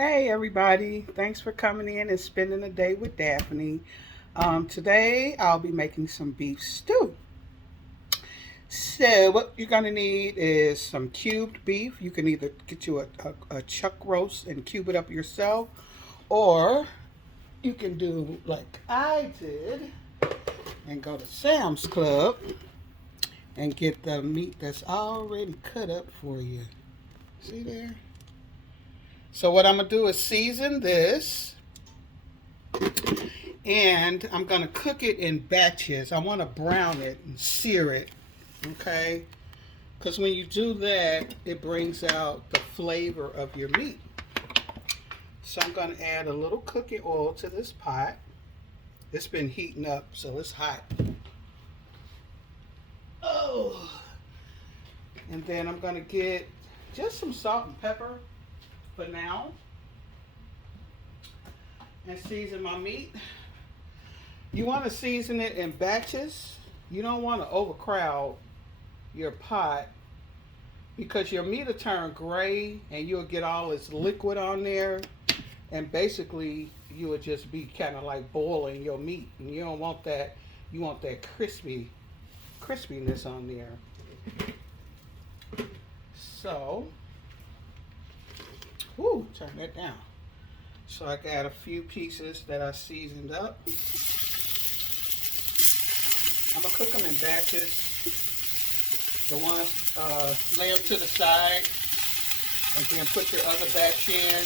Hey everybody, thanks for coming in and spending the day with Daphne. Today I'll be making some beef stew. So what you're gonna need is some cubed beef. You can either get you a chuck roast and cube it up yourself, or you can do like I did and go to Sam's Club and get the meat that's already cut up for you. See there? So what I'm gonna do is season this, and I'm gonna cook it in batches. I want to brown it and sear it, okay? Because when you do that, it brings out the flavor of your meat. So I'm gonna add a little cooking oil to this pot. It's been heating up, so it's hot. Oh, and then I'm gonna get just some salt and pepper for now, and season my meat. You want to season it in batches. You don't want to overcrowd your pot because your meat will turn gray and you'll get all this liquid on there, and basically you would just be kind of like boiling your meat, and you don't want that. You want that crispiness on there. So, turn that down. So I got a few pieces that I seasoned up. I'm gonna cook them in batches. The ones, lay them to the side, and then put your other batch in.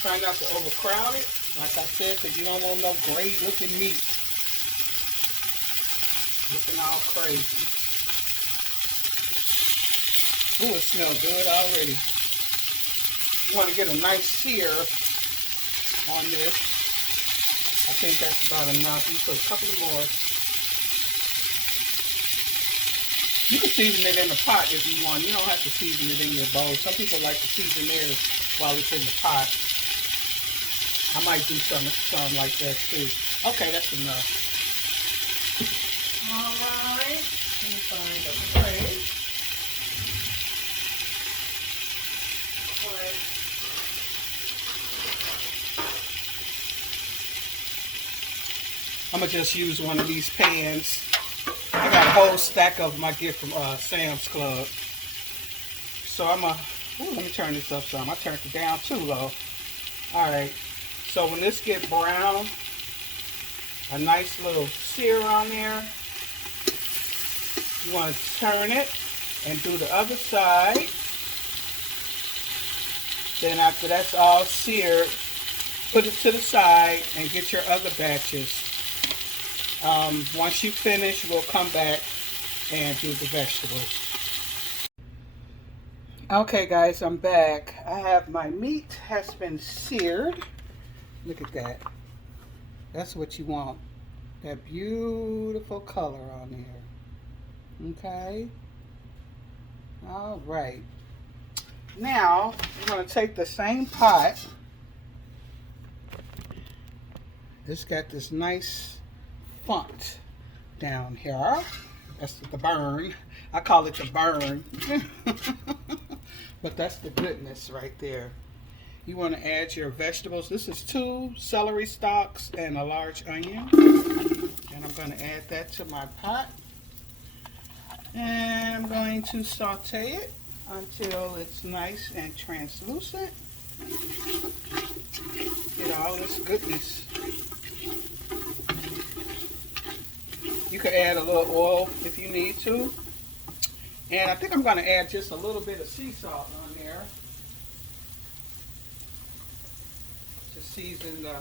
Try not to overcrowd it, like I said, because you don't want no gray looking meat looking all crazy. Ooh, it smells good already. You want to get a nice sear on this. I think that's about enough. You put a couple more. You can season it in the pot if you want. You don't have to season it in your bowl. Some people like to season theirs while it's in the pot. I might do something like that too. Okay, that's enough. Alright. Let me find a tray. I'm going to just use one of these pans. I got a whole stack of my gift from Sam's Club. So I'm going to, let me turn this up some. I turned it down too low. Alright, so when this gets brown, a nice little sear on there, you want to turn it and do the other side. Then after that's all seared, put it to the side and get your other batches. Once you finish, we'll come back and do the vegetables. Okay guys, I'm back. I have my meat has been seared. Look at that. That's what you want. That beautiful color on there. Okay. All right. Now, I'm going to take the same pot. It's got this nice font down here. That's the burn. I call it the burn. But that's the goodness right there. You want to add your vegetables. This is 2 celery stalks and a large onion. And I'm going to add that to my pot. And I'm going to saute it until it's nice and translucent. Get all this goodness. You can add a little oil if you need to. And I think I'm going to add just a little bit of sea salt on there to season the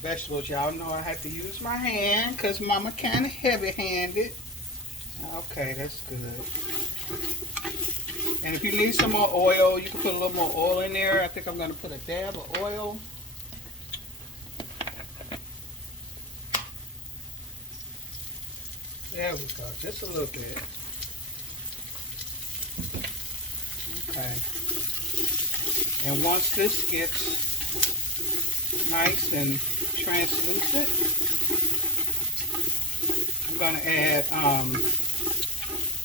vegetables. Y'all know I have to use my hand because Mama kind of heavy-handed. Okay, that's good. And if you need some more oil, you can put a little more oil in there. I think I'm going to put a dab of oil. There we go, just a little bit. Okay. And once this gets nice and translucent, I'm going to add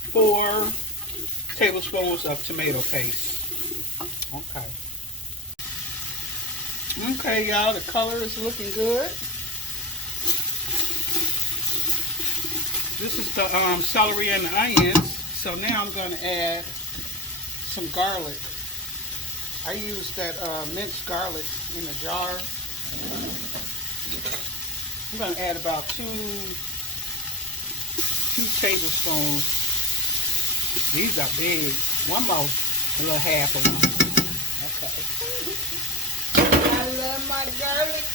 4 tablespoons of tomato paste. Okay. Okay, y'all, the color is looking good. This is the celery and the onions. So now I'm going to add some garlic. I use that minced garlic in a jar. I'm going to add about two tablespoons. These are big. One more, a little half of one. Okay. I love my garlic.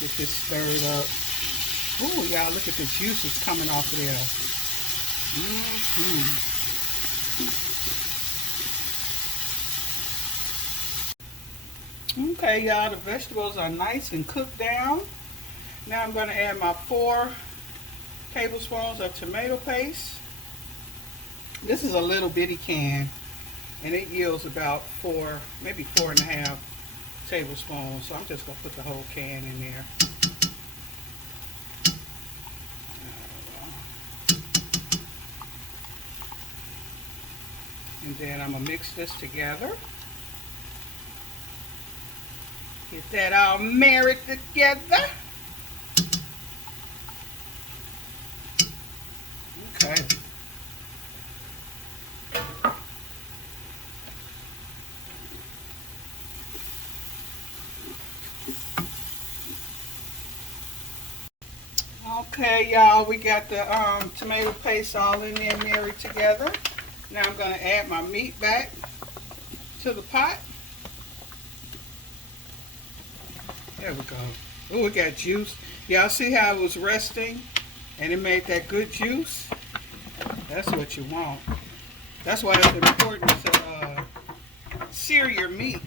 Get this stirred up. Ooh, y'all, look at the juices coming off of there. Okay, y'all, the vegetables are nice and cooked down. Now I'm going to add my 4 tablespoons of tomato paste. This is a little bitty can, and it yields about 4, maybe 4.5 tablespoons. So I'm just going to put the whole can in there. And then I'm going to mix this together. Get that all married together. Okay. Okay, y'all, we got the tomato paste all in there married together. Now I'm going to add my meat back to the pot. There we go. Oh, we got juice. Y'all see how it was resting and it made that good juice? That's what you want. That's why it's important to sear your meat.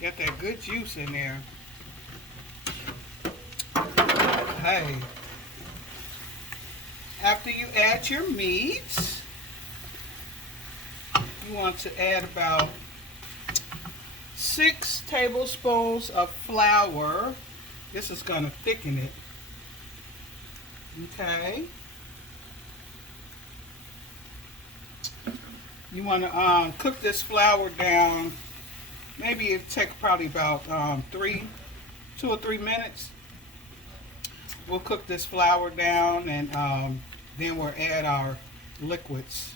Get that good juice in there. Okay. After you add your meat, you want to add about 6 tablespoons of flour. This is going to thicken it. Okay. You want to cook this flour down. Maybe it'll take probably about 2 or 3 minutes. We'll cook this flour down, and then we'll add our liquids.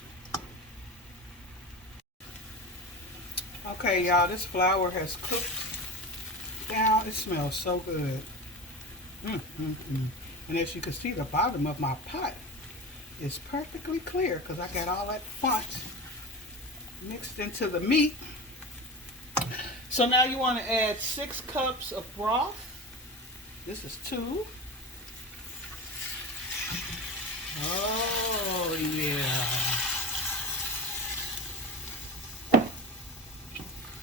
Okay, y'all, this flour has cooked down. It smells so good. And as you can see, the bottom of my pot is perfectly clear because I got all that font mixed into the meat. So now you want to add 6 cups of broth. This is 2. Oh, yeah.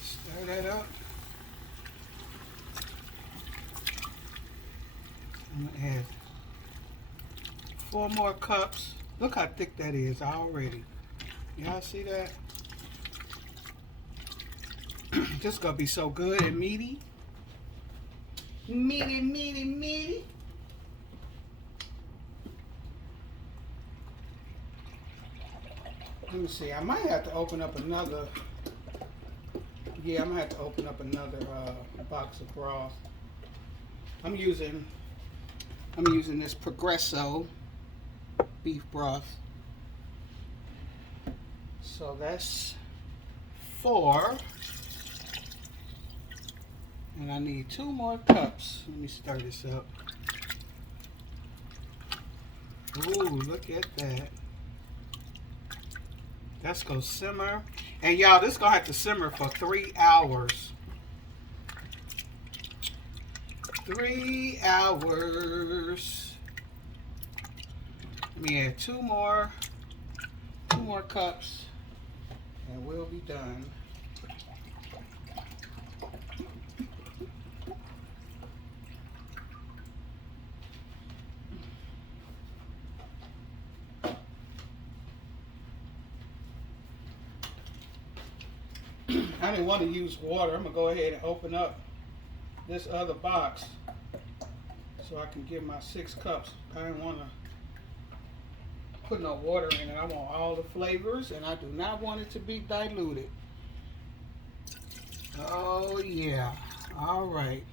Stir that up. I'm going to add 4 more cups. Look how thick that is already. Y'all see that? This is going to be so good and meaty. Meaty, meaty, meaty. Let me see. I might have to open up another. Yeah, I'm going to have to open up another box of broth. I'm using this Progresso beef broth. So that's 4. And I need 2 more cups. Let me stir this up. Ooh, look at that. That's gonna simmer. And y'all, this gonna have to simmer for 3 hours. 3 hours. Let me add 2 more cups, and we'll be done. I didn't want to use water. I'm gonna go ahead and open up this other box so I can get my 6 cups. I didn't want to put no water in it. I want all the flavors, and I do not want it to be diluted. Oh yeah. All right.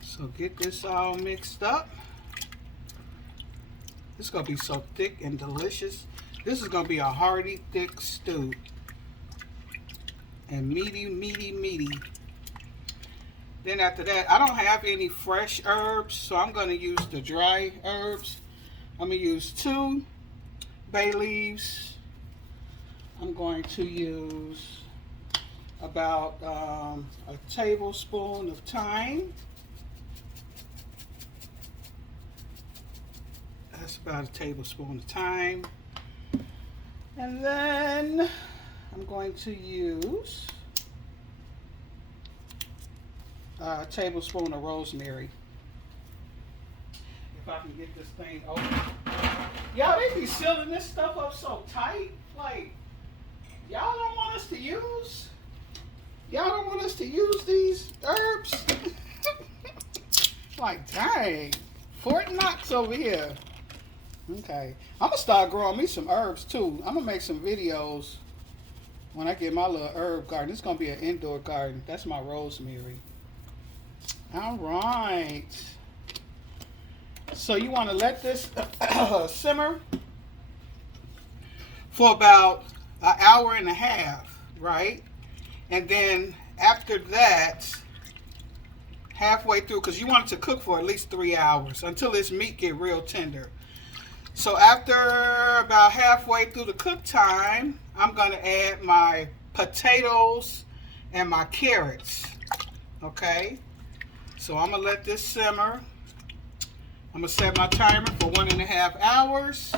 So get this all mixed up. It's gonna be so thick and delicious. This is gonna be a hearty, thick stew. And meaty, meaty, meaty. Then after that, I don't have any fresh herbs, so I'm gonna use the dry herbs. I'm gonna use 2 bay leaves. I'm going to use about a tablespoon of thyme. That's about a tablespoon of thyme. And then I'm going to use a tablespoon of rosemary. If I can get this thing open. Y'all, they be sealing this stuff up so tight. Like, y'all don't want us to use? Y'all don't want us to use these herbs? Like, dang. Fort Knox over here. Okay. I'm going to start growing me some herbs, too. I'm going to make some videos when I get my little herb garden. It's going to be an indoor garden. That's my rosemary. All right. So you want to let this simmer for about an hour and a half, right? And then after that, halfway through, because you want it to cook for at least 3 hours until this meat get real tender. So after about halfway through the cook time, I'm going to add my potatoes and my carrots. Okay? So I'm going to let this simmer. I'm going to set my timer for 1.5 hours.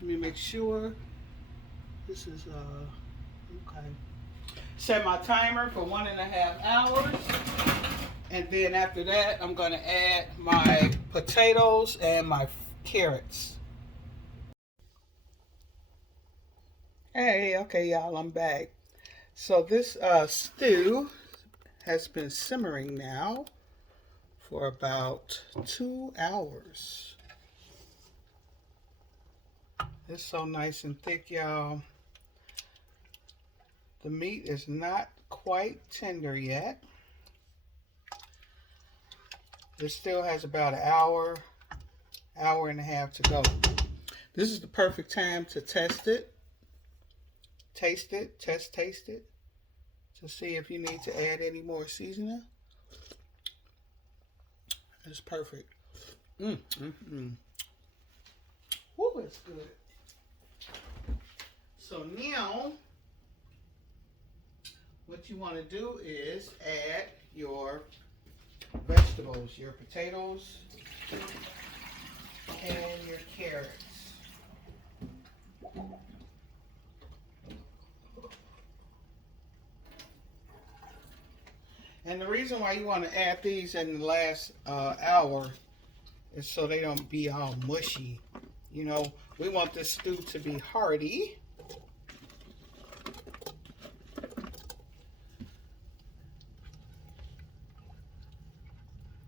Let me make sure. This is, okay. Set my timer for 1.5 hours. And then after that, I'm going to add my potatoes and my carrots. Hey, okay, y'all, I'm back. So this stew has been simmering now for about 2 hours. It's so nice and thick, y'all. The meat is not quite tender yet. It still has about an hour, hour and a half to go. This is the perfect time to test it. Taste it, taste it, to see if you need to add any more seasoning. It's perfect. Woo, it's good. So now, what you want to do is add your vegetables, your potatoes and your carrots. And the reason why you want to add these in the last hour is so they don't be all mushy. You know, we want this stew to be hearty.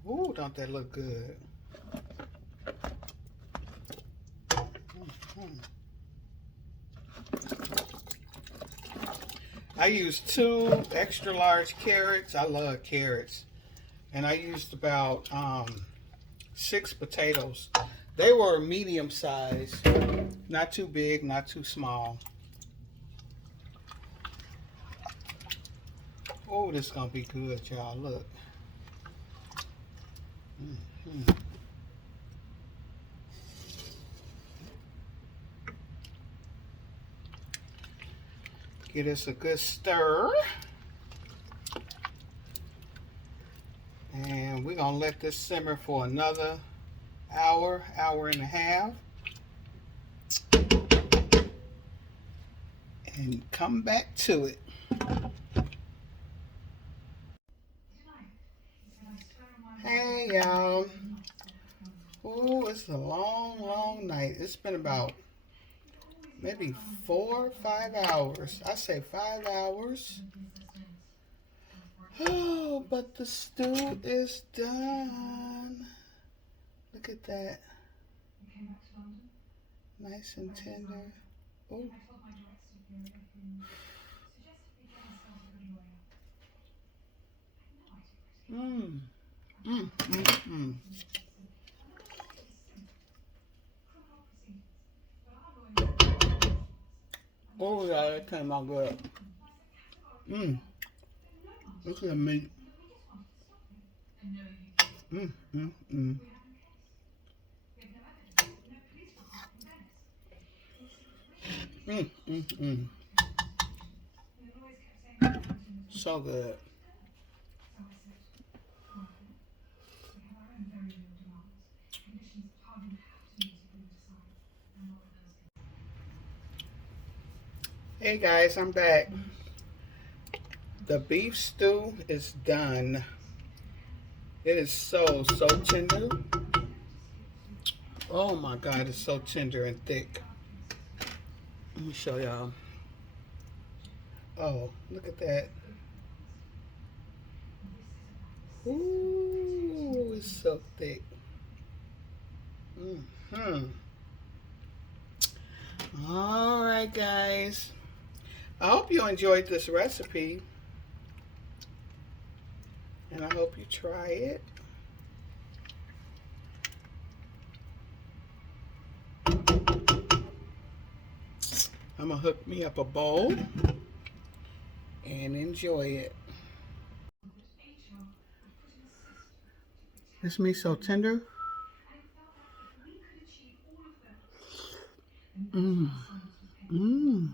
Ooh, don't that look good? I used 2 extra large carrots. I love carrots. And I used about 6 potatoes. They were medium size. Not too big, not too small. Oh, this is going to be good, y'all. Look. Get us a good stir. And we're going to let this simmer for another hour, hour and a half. And come back to it. Hey, y'all. Oh, it's a long, long night. It's been about maybe 4 or 5 hours. I say 5 hours. Oh, but the stew is done. Look at that. Nice and tender. Oh. Mmm. Mmm. Mmm. Mmm. Oh yeah, that came out good. Mmm. Look at the meat. Mmm. Mmm. Mmm. Mmm. Mmm. Mmm. So good. Hey guys, I'm back. The beef stew is done. It is so tender. Oh my God, it's so tender and thick. Let me show y'all. Oh, look at that. Ooh, it's so thick. Hmm. All right, guys. I hope you enjoyed this recipe, and I hope you try it. I'm gonna hook me up a bowl and enjoy it. This meat so tender. Mmm. Mmm.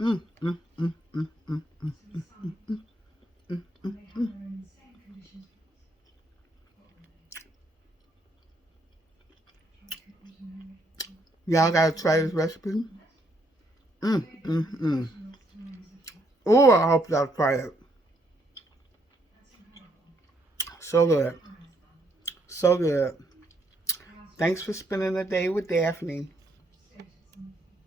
Mmm. Mmm. Mmm. Mmm. Mmm. Mmm. Mmm. Mmm. Mmm. Y'all gotta try this recipe. Mmm. Mmm. Mmm. Oh, I hope y'all try it. So good. So good. Thanks for spending the day with Daphne.